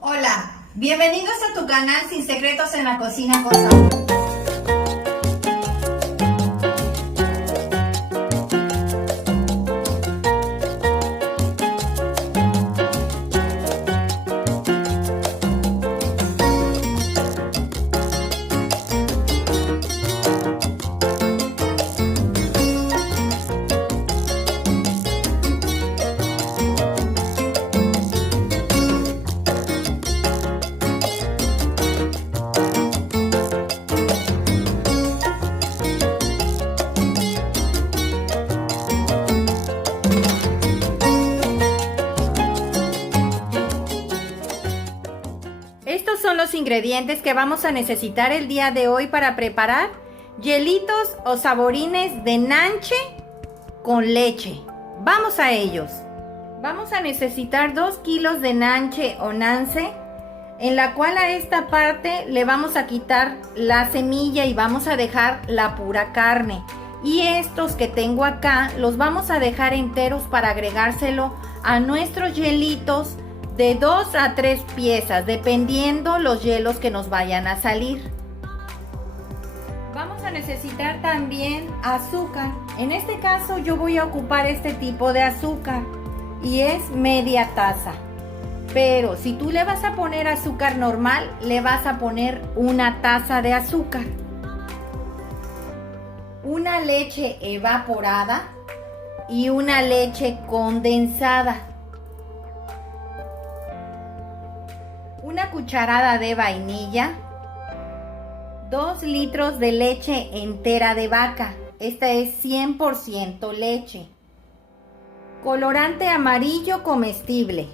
Hola, bienvenidos a tu canal Sin Secretos en la Cocina con Sabor. Estos son los ingredientes que vamos a necesitar el día de hoy para preparar hielitos o saborines de nanche con leche. Vamos a ellos. Vamos a necesitar 2 kilos de nanche o nance, en la cual a esta parte le vamos a quitar la semilla y vamos a dejar la pura carne. Y estos que tengo acá los vamos a dejar enteros para agregárselo a nuestros hielitos de 2 a 3 piezas, dependiendo los hielos que nos vayan a salir. Vamos a necesitar también azúcar. En este caso yo voy a ocupar este tipo de azúcar y es media taza. Pero si tú le vas a poner azúcar normal, le vas a poner una taza de azúcar. Una leche evaporada y una leche condensada. Una cucharada de vainilla, 2 litros de leche entera de vaca, esta es 100% leche, colorante amarillo comestible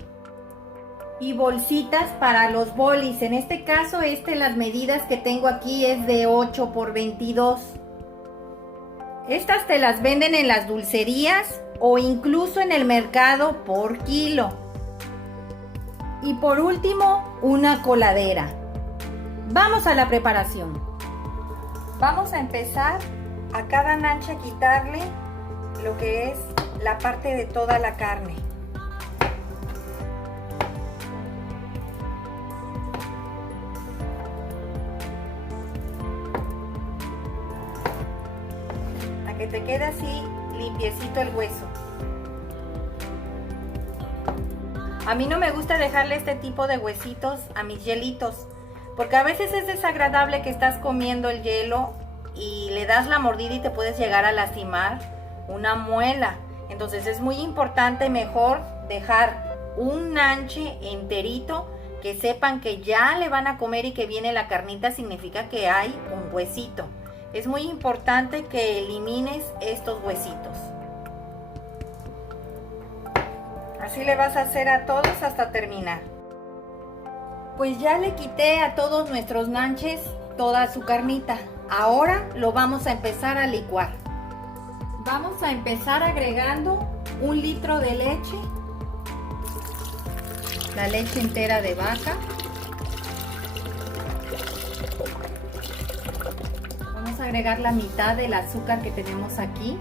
y bolsitas para los bolis. En este caso, las medidas que tengo aquí es de 8 por 22. Estas te las venden en las dulcerías o incluso en el mercado por kilo. Y por último, una coladera. Vamos a la preparación. Vamos a empezar a cada nanche a quitarle lo que es la parte de toda la carne. A que te quede así limpiecito el hueso. A mí no me gusta dejarle este tipo de huesitos a mis hielitos, porque a veces es desagradable que estás comiendo el hielo y le das la mordida y te puedes llegar a lastimar una muela. Entonces es muy importante mejor dejar un nanche enterito, que sepan que ya le van a comer y que viene la carnita, significa que hay un huesito. Es muy importante que elimines estos huesitos. Así le vas a hacer a todos hasta terminar. Pues ya le quité a todos nuestros nanches toda su carnita. Ahora lo vamos a empezar a licuar. Vamos a empezar agregando 1 litro de leche. La leche entera de vaca. Vamos a agregar la mitad del azúcar que tenemos aquí.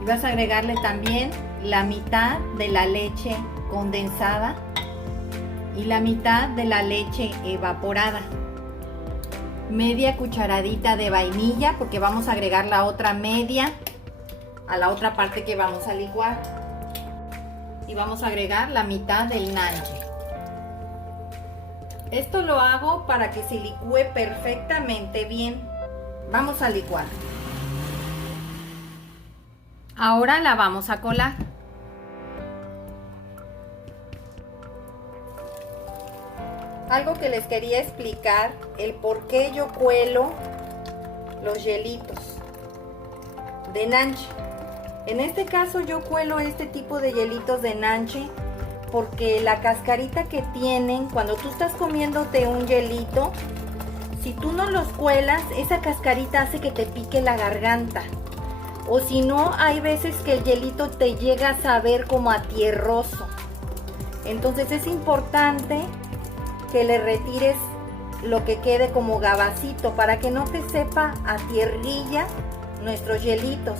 Y vas a agregarle también la mitad de la leche condensada y la mitad de la leche evaporada. Media cucharadita de vainilla, porque vamos a agregar la otra media a la otra parte que vamos a licuar. Y vamos a agregar la mitad del nanche. Esto lo hago para que se licúe perfectamente bien. Vamos a licuar. Ahora la vamos a colar. Algo que les quería explicar, el por qué yo cuelo los hielitos de nanche. En este caso yo cuelo este tipo de hielitos de nanche porque la cascarita que tienen, cuando tú estás comiéndote un hielito, si tú no los cuelas, esa cascarita hace que te pique la garganta. O si no, hay veces que el hielito te llega a saber como a tierroso. Entonces es importante que le retires lo que quede como gabacito para que no te sepa a tierrilla nuestros hielitos.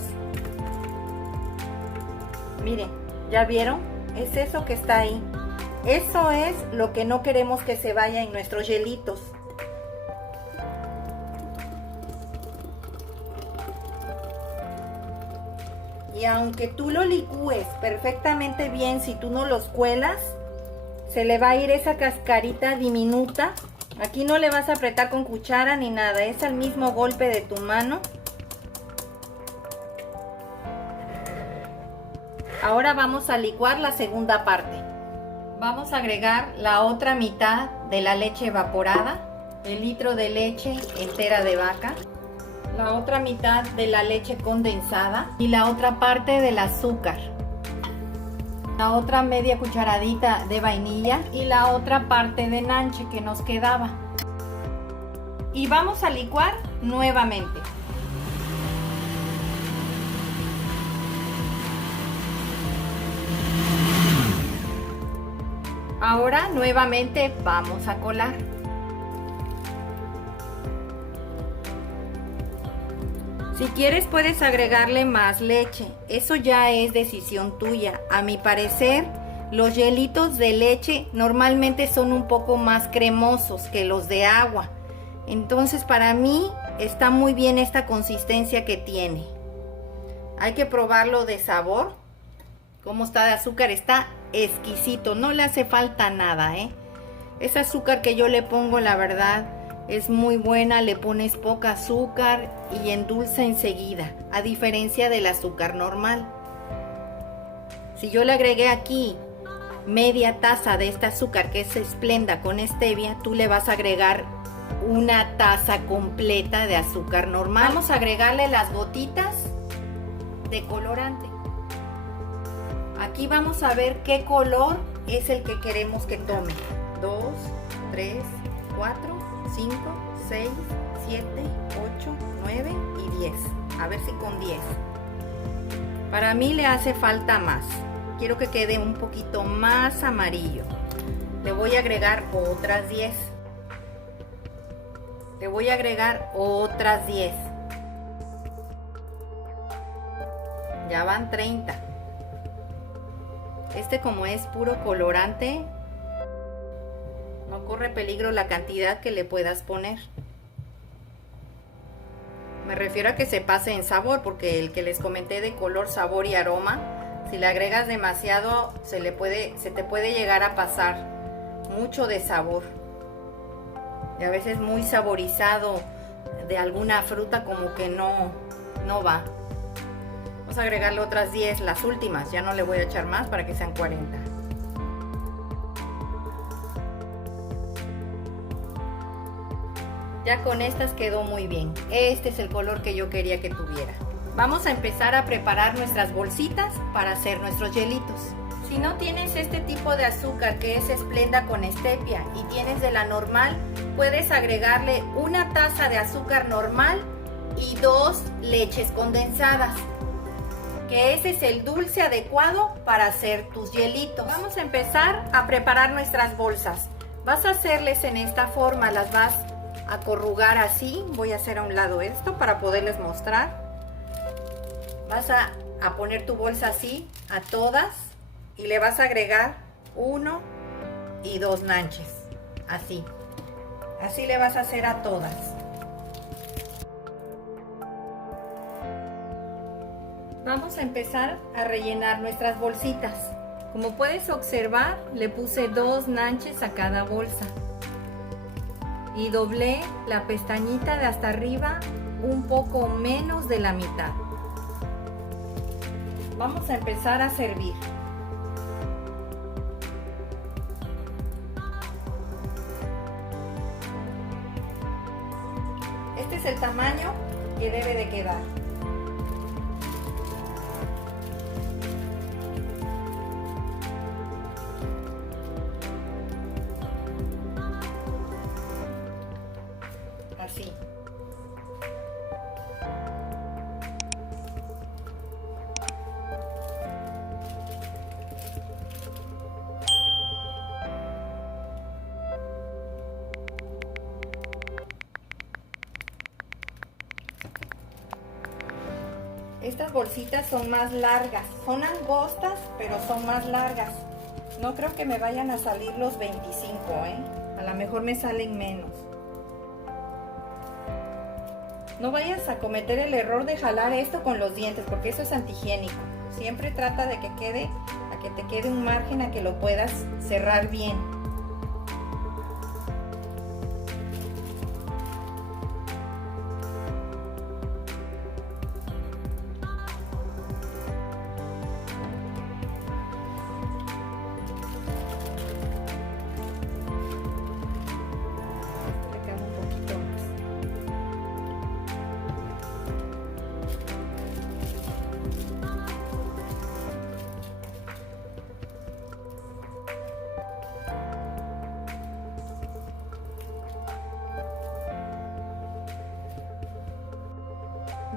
Miren, ¿ya vieron? Es eso que está ahí. Eso es lo que no queremos que se vaya en nuestros hielitos. Y aunque tú lo licúes perfectamente bien, si tú no los cuelas, se le va a ir esa cascarita diminuta. Aquí no le vas a apretar con cuchara ni nada, es al mismo golpe de tu mano. Ahora vamos a licuar la segunda parte. Vamos a agregar la otra mitad de la leche evaporada, el litro de leche entera de vaca, la otra mitad de la leche condensada y la otra parte del azúcar, la otra media cucharadita de vainilla y la otra parte de nanche que nos quedaba. Y vamos a licuar nuevamente. Ahora nuevamente vamos a colar. Si quieres puedes agregarle más leche, eso ya es decisión tuya. A mi parecer, los hielitos de leche normalmente son un poco más cremosos que los de agua. Entonces para mí está muy bien esta consistencia que tiene. Hay que probarlo de sabor. Cómo está de azúcar, está exquisito, no le hace falta nada, Ese azúcar que yo le pongo, la verdad, es muy buena, le pones poca azúcar y endulza enseguida, a diferencia del azúcar normal. Si yo le agregué aquí media taza de este azúcar que es Splenda con stevia, tú le vas a agregar una taza completa de azúcar normal. Vamos a agregarle las gotitas de colorante. Aquí vamos a ver qué color es el que queremos que tome. 2, 3, 4, 5, 6, 7, 8, 9 y 10. A ver si con 10. Para mí le hace falta más. Quiero que quede un poquito más amarillo. Le voy a agregar otras 10. Le voy a agregar otras 10. Ya van 30. Este, como es puro colorante, no corre peligro la cantidad que le puedas poner. Me refiero a que se pase en sabor, porque el que les comenté de color, sabor y aroma, si le agregas demasiado se te puede llegar a pasar mucho de sabor. Y a veces muy saborizado de alguna fruta, como que no va. Vamos a agregarle otras 10, las últimas, ya no le voy a echar más para que sean 40. Ya con estas quedó muy bien. Este es el color que yo quería que tuviera. Vamos a empezar a preparar nuestras bolsitas para hacer nuestros hielitos. Si no tienes este tipo de azúcar que es Splenda con stevia y tienes de la normal, puedes agregarle una taza de azúcar normal y 2 leches condensadas, que ese es el dulce adecuado para hacer tus hielitos. Vamos a empezar a preparar nuestras bolsas. Vas a hacerles en esta forma, las vas a corrugar así. Voy a hacer a un lado esto para poderles mostrar. Vas a poner tu bolsa así a todas y le vas a agregar 1 y 2 nanches, así. Así le vas a hacer a todas. Vamos a empezar a rellenar nuestras bolsitas. Como puedes observar, le puse 2 nanches a cada bolsa y doblé la pestañita de hasta arriba un poco menos de la mitad. Vamos a empezar a servir. Este es el tamaño que debe de quedar. Así. Estas bolsitas son más largas, son angostas, pero son más largas. No creo que me vayan a salir los 25, a lo mejor me salen menos. No vayas a cometer el error de jalar esto con los dientes, porque eso es antihigiénico. Siempre trata de que te quede un margen a que lo puedas cerrar bien.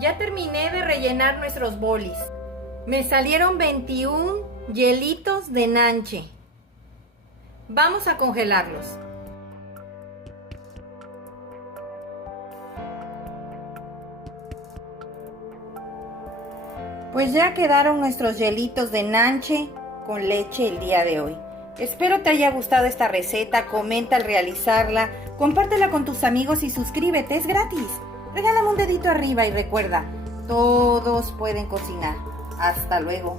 Ya terminé de rellenar nuestros bolis. Me salieron 21 hielitos de nanche. Vamos a congelarlos. Pues ya quedaron nuestros hielitos de nanche con leche el día de hoy. Espero te haya gustado esta receta, comenta al realizarla, compártela con tus amigos y suscríbete, es gratis. Regálame un dedito arriba y recuerda, todos pueden cocinar. Hasta luego.